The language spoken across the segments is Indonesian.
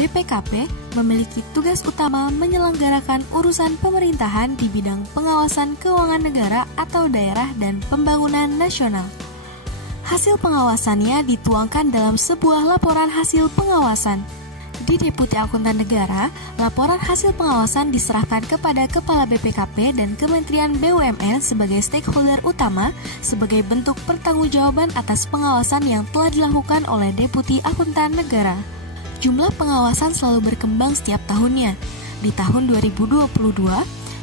BPKP memiliki tugas utama menyelenggarakan urusan pemerintahan di bidang pengawasan keuangan negara atau daerah dan pembangunan nasional. Hasil pengawasannya dituangkan dalam sebuah laporan hasil pengawasan. Di Deputi Akuntan Negara, laporan hasil pengawasan diserahkan kepada Kepala BPKP dan Kementerian BUMN sebagai stakeholder utama sebagai bentuk pertanggungjawaban atas pengawasan yang telah dilakukan oleh Deputi Akuntan Negara. Jumlah pengawasan selalu berkembang setiap tahunnya. Di tahun 2022,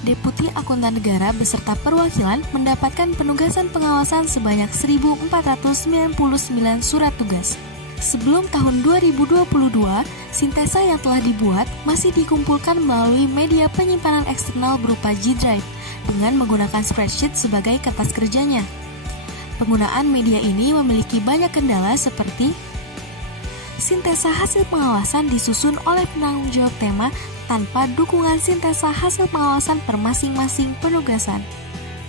Deputi Akuntan Negara beserta perwakilan mendapatkan penugasan pengawasan sebanyak 1.499 surat tugas. Sebelum tahun 2022, sintesa yang telah dibuat masih dikumpulkan melalui media penyimpanan eksternal berupa G-Drive dengan menggunakan spreadsheet sebagai kertas kerjanya. Penggunaan media ini memiliki banyak kendala seperti sintesa hasil pengawasan disusun oleh penanggung jawab tema tanpa dukungan sintesa hasil pengawasan per masing-masing penugasan.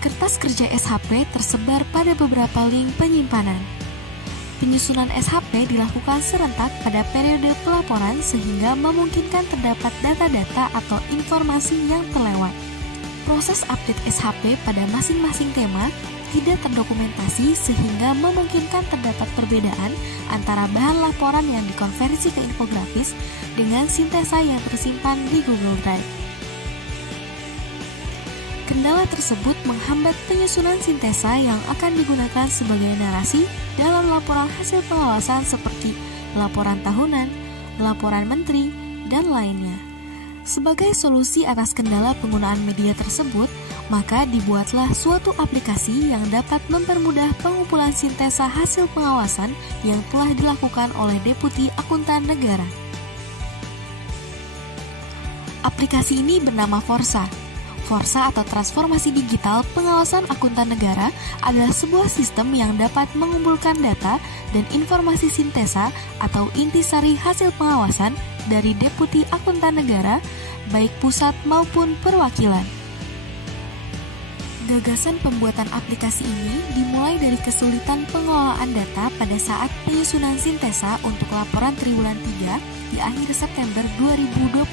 Kertas kerja SHP tersebar pada beberapa link penyimpanan. Penyusunan SHP dilakukan serentak pada periode pelaporan sehingga memungkinkan terdapat data-data atau informasi yang terlewat. Proses update SHP pada masing-masing tema tidak terdokumentasi sehingga memungkinkan terdapat perbedaan antara bahan laporan yang dikonversi ke infografis dengan sintesa yang tersimpan di Google Drive. Kendala tersebut menghambat penyusunan sintesa yang akan digunakan sebagai narasi dalam laporan hasil pengawasan seperti laporan tahunan, laporan menteri, dan lainnya. Sebagai solusi atas kendala penggunaan media tersebut, maka dibuatlah suatu aplikasi yang dapat mempermudah pengumpulan sintesa hasil pengawasan yang telah dilakukan oleh Deputi Akuntan Negara. Aplikasi ini bernama Forsa. Forsa atau Transformasi Digital Pengawasan Akuntan Negara adalah sebuah sistem yang dapat mengumpulkan data dan informasi sintesa atau intisari hasil pengawasan dari Deputi Akuntan Negara, baik pusat maupun perwakilan. Gagasan pembuatan aplikasi ini dimulai dari kesulitan pengelolaan data pada saat penyusunan sintesa untuk laporan triwulan 3 di akhir September 2021.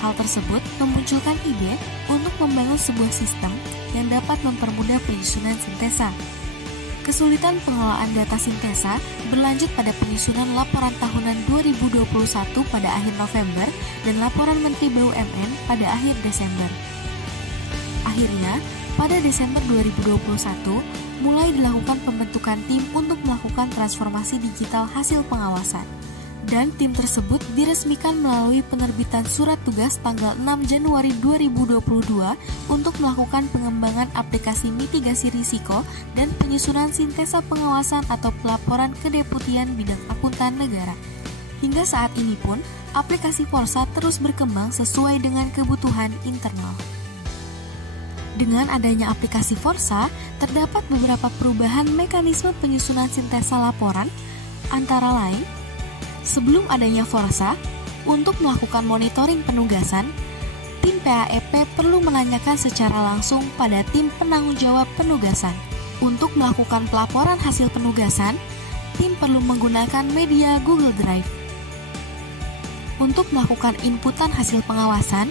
Hal tersebut memunculkan ide untuk membangun sebuah sistem yang dapat mempermudah penyusunan sintesa. Kesulitan pengelolaan data sintesa berlanjut pada penyusunan laporan tahunan 2021 pada akhir November dan laporan Menteri BUMN pada akhir Desember. Akhirnya, pada Desember 2021, mulai dilakukan pembentukan tim untuk melakukan transformasi digital hasil pengawasan. Dan tim tersebut diresmikan melalui penerbitan surat tugas tanggal 6 Januari 2022 untuk melakukan pengembangan aplikasi mitigasi risiko dan penyusunan sintesa pengawasan atau pelaporan kedeputian bidang akuntan negara. Hingga saat ini pun, aplikasi Forsa terus berkembang sesuai dengan kebutuhan internal. Dengan adanya aplikasi Forsa, terdapat beberapa perubahan mekanisme penyusunan sintesa laporan, antara lain, sebelum adanya Forsa, untuk melakukan monitoring penugasan, tim PAEP perlu menanyakan secara langsung pada tim penanggung jawab penugasan. Untuk melakukan pelaporan hasil penugasan, tim perlu menggunakan media Google Drive. Untuk melakukan inputan hasil pengawasan,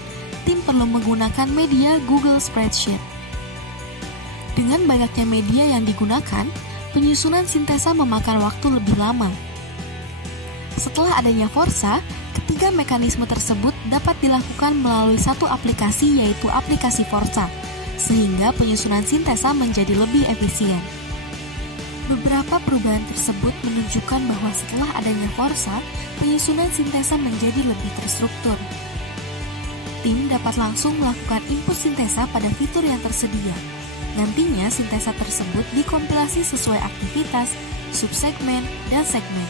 tim perlu menggunakan media Google Spreadsheet. Dengan banyaknya media yang digunakan, penyusunan sintesa memakan waktu lebih lama. Setelah adanya Forsa, ketiga mekanisme tersebut dapat dilakukan melalui satu aplikasi, yaitu aplikasi Forsa, sehingga penyusunan sintesa menjadi lebih efisien. Beberapa perubahan tersebut menunjukkan bahwa setelah adanya Forsa, penyusunan sintesa menjadi lebih terstruktur. Tim dapat langsung melakukan input sintesa pada fitur yang tersedia. Nantinya sintesa tersebut dikompilasi sesuai aktivitas, subsegmen, dan segmen.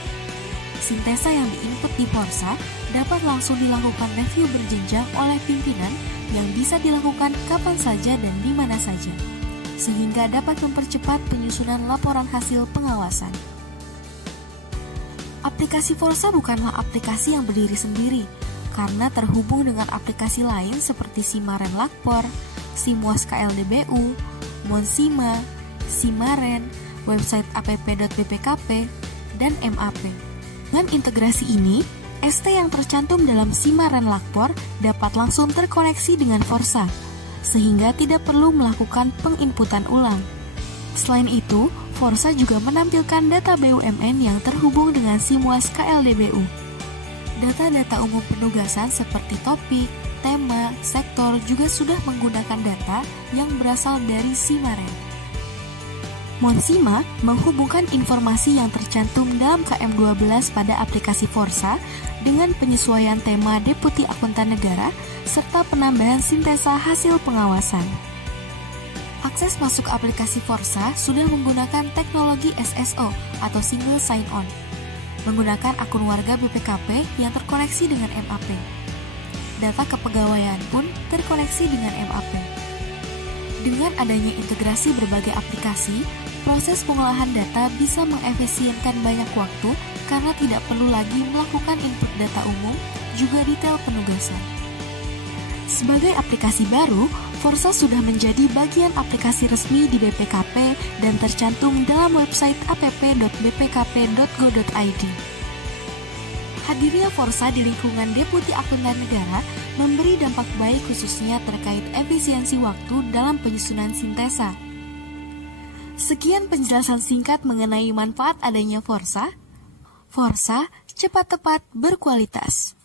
Sintesa yang diinput di Forsa dapat langsung dilakukan review berjenjang oleh pimpinan yang bisa dilakukan kapan saja dan di mana saja, sehingga dapat mempercepat penyusunan laporan hasil pengawasan. Aplikasi Forsa bukanlah aplikasi yang berdiri sendiri, karena terhubung dengan aplikasi lain seperti Simaren Lakpor, Simwas KLDBU, Monsima, Simaren, website app.bpkp, dan MAP. Dengan integrasi ini, ST yang tercantum dalam simaran lapor dapat langsung terkoneksi dengan Forsa, sehingga tidak perlu melakukan penginputan ulang. Selain itu, Forsa juga menampilkan data BUMN yang terhubung dengan SIMWAS KLDBU. Data-data umum penugasan seperti topik, tema, sektor juga sudah menggunakan data yang berasal dari Simaren. Monsima menghubungkan informasi yang tercantum dalam KM12 pada aplikasi Forsa dengan penyesuaian tema Deputi Akuntan Negara serta penambahan sintesa hasil pengawasan. Akses masuk aplikasi Forsa sudah menggunakan teknologi SSO atau Single Sign-On, menggunakan akun warga BPKP yang terkoneksi dengan MAP. Data kepegawaian pun terkoneksi dengan MAP. Dengan adanya integrasi berbagai aplikasi, proses pengolahan data bisa mengefisienkan banyak waktu karena tidak perlu lagi melakukan input data umum, juga detail penugasan. Sebagai aplikasi baru, Forsa sudah menjadi bagian aplikasi resmi di BPKP dan tercantum dalam website app.bpkp.go.id. Hadirnya Forsa di lingkungan Deputi Akuntan Negara memberi dampak baik khususnya terkait efisiensi waktu dalam penyusunan sintesa. Sekian penjelasan singkat mengenai manfaat adanya Forsa. Forsa, cepat tepat berkualitas.